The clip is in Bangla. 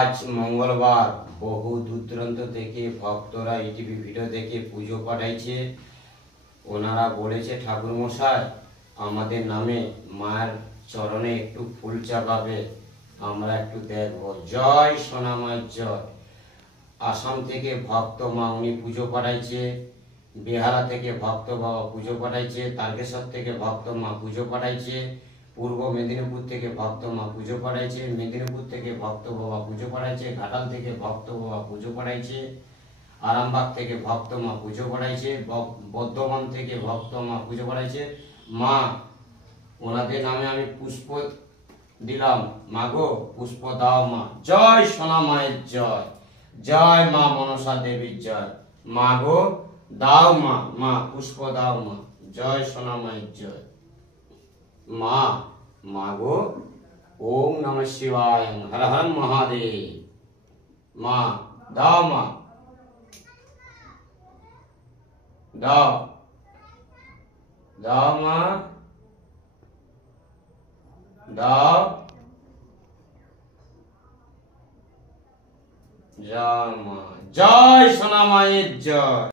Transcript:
আজ মঙ্গলবার বহু দূর দূরান্ত থেকে ভক্তরা ইটিভি ভিডিও দেখে পুজো পাঠাইছে। ওনারা বলেছে ঠাকুর মশাই আমাদের নামে মায়ের চরণে একটু ফুল চাপাবে, আমরা একটু দেখব। জয় সোনা মায়ের জয়। আসাম থেকে ভক্ত মা উনি পুজো পাঠাইছে, বিহারা থেকে ভক্ত বাবা পুজো পাঠাইছে, তারকেশ্বর থেকে ভক্ত মা পুজো পাঠাইছে, পূর্ব মেদিনীপুর থেকে ভক্ত মা পুজো পাঠাইছে, মেদিনীপুর থেকে ভক্ত বাবা পুজো পাঠাইছে, ঘাটাল থেকে ভক্ত বাবা পুজো পাঠাইছে, আরামবাগ থেকে ভক্ত মা পুজো পাঠাইছে, বর্ধমান থেকে ভক্ত মা পুজো পাঠাইছে। মা ওনাদের নামে আমি পুষ্প দিলাম, মাগো পুষ্প দাও মা। জয় সোনা মায়ের জয়, জয় মা মনসা দেবীর জয়। মাগো দাও মা, মা পুষ্প দাও মা। জয় সোনা মায়ের জয়। মা মাগো ওম নমঃ শিবায়, হর হর মহাদেব। মা দাও মা, দাও দাও মা, দাও। জয় মা, জয় সোনা মায়ের জয়।